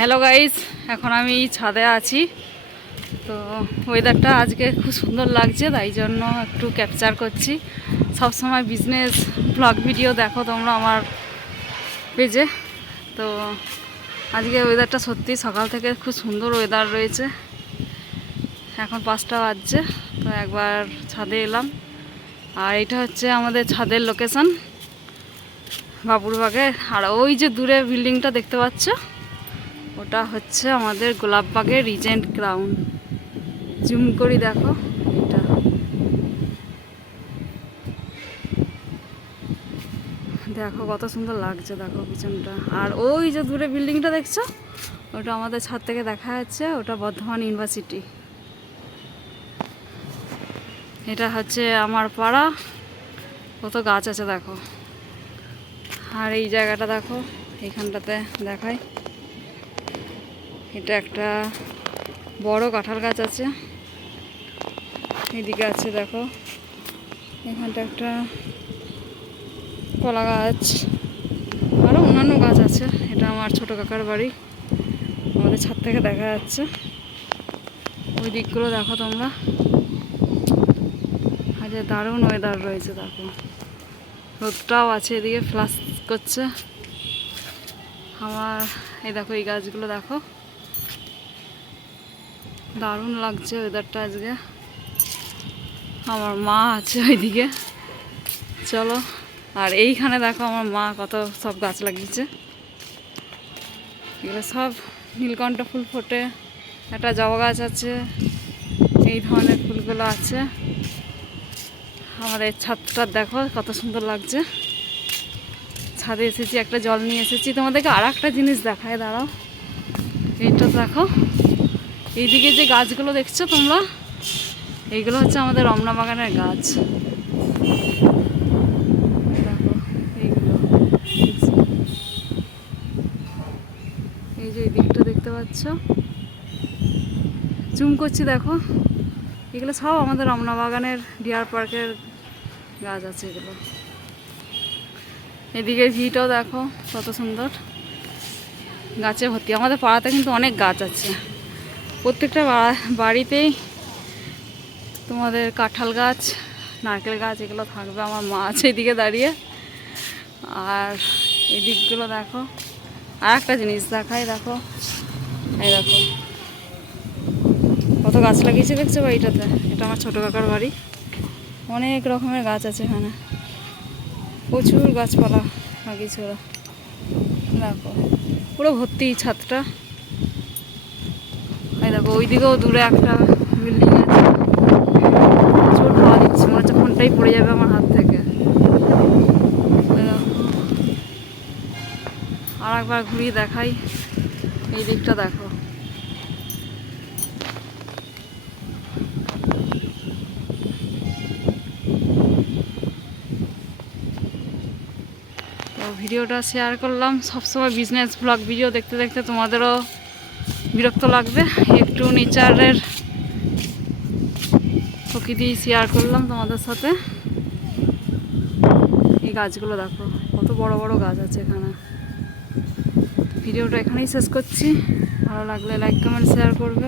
Hello guys এখন আমি ছাদে আছি। তো ওয়েদারটা আজকে খুব সুন্দর লাগছে, তাই জন্য একটু ক্যাপচার করছি। সব সময় বিজনেস ব্লগ ভিডিও দেখো তোমরা আমার পেজে তো আজকে ওয়েদারটা সত্যি সকাল থেকে খুব সুন্দর ওয়েদার রয়েছে। এখন পাঁচটা বাজছে, তো একবার ছাদে এলাম। আর এটা হচ্ছে আমাদের ছাদের লোকেশন বাবুরবাগে। আর ওই যে দূরে বিল্ডিংটা দেখতে পাচ্ছ? ওটা হচ্ছে আমাদের গোলাপবাগের রিজেন্ট ক্রাউন। জুম করি দেখো, এটা। দেখো কত সুন্দর লাগছে, দেখো পিছনটা। আর ওই যে দূরে বিল্ডিংটা দেখছ? ওটা আমাদের ছাদ থেকে দেখা যাচ্ছে, ওটা বর্ধমান ইউনিভার্সিটি। এটা হচ্ছে আমার পাড়া। কত গাছ আছে দেখো। আর এই জায়গাটা দেখো এইখানটাতে দেখায় এটা একটা বড় কাঁঠাল গাছ আছে। এদিকে আছে দেখো। এখানটা একটা কলা গাছ। আরও অন্যান্য গাছ আছে। এটা আমার ছোট কাকার বাড়ি। আমাদের ছাদ থেকে দেখা যাচ্ছে। ওই দিকগুলো দেখো তোমরা। আজ দারুণ ওয়েদার রয়েছে দেখো। রোদটাও আছে এদিকে ফ্লাশ করছে। আমার এই দেখো এই গাছগুলো দেখো। দারুণ লাগছে ওয়েদারটা আজকে। আমার মা আছে ওইদিকে। চলো, আর এইখানে দেখো আমার মা কত সব গাছ লাগিয়েছে। এগুলো সব নীলকণ্ঠ ফুল ফোটে, একটা জবা গাছ আছে, এই ধরনের ফুলগুলো আছে। আমাদের ছাদটা দেখো কত সুন্দর লাগছে। ছাদে এসেছি, একটা জল নিয়ে এসেছি। তোমাদেরকে আর একটা জিনিস দেখায়, দাঁড়াও। এইটা দেখো। এইদিকে যে গাছগুলো দেখছ তোমরা, এইগুলো হচ্ছে আমাদের রমনা বাগানের গাছ। এই যে এই দিকটা দেখতে পাচ্ছ? জুম করছি, দেখো। এগুলো সব আমাদের রমনা বাগানের, ডিয়ার পার্কের গাছ আছে এগুলো। এদিকে ভিটাও দেখো, কত সুন্দর। গাছে ভর্তি। আমাদের পাড়াতে কিন্তু অনেক গাছ আছে। প্রত্যেকটা বাড়িতেই তোমাদের কাঁঠাল গাছ, নারকেল গাছ, এগুলো থাকবে, আমার মা আছে এদিকে দাঁড়িয়ে। আর এই দিকগুলো দেখো। আর একটা জিনিস দেখাই, দেখো। এই দেখো। কত গাছ লাগিয়েছে দেখছ বাড়িটাতে? এটা আমার ছোটো কাকার বাড়ি। অনেক রকমের গাছ আছে এখানে। প্রচুর গাছপালা লাগিয়েছে ওরা। দেখো। পুরো ভর্তি ছাদটা। দেখো ওইদিকেও দূরে একটা বিল্ডিং আছে। প্রচুর হাওয়া দিচ্ছে। মনে হচ্ছে ফোনটাই পড়ে যাবে আমার হাত থেকে। আর একবার ঘুরিয়ে দেখাই। এই দিকটা দেখো। ভিডিওটা শেয়ার করলাম। সবসময় বিজনেস ব্লগ ভিডিও দেখতে দেখতে তোমাদেরও বিরক্ত লাগবে। একটু নেচারের প্রকৃতি শেয়ার করলাম তোমাদের সাথে। এই গাছগুলো দেখো, কত বড় বড় গাছ আছে এখানে। ভিডিওটা এখানেই শেষ করছি। ভালো লাগলে লাইক কমেন্ট শেয়ার করবে।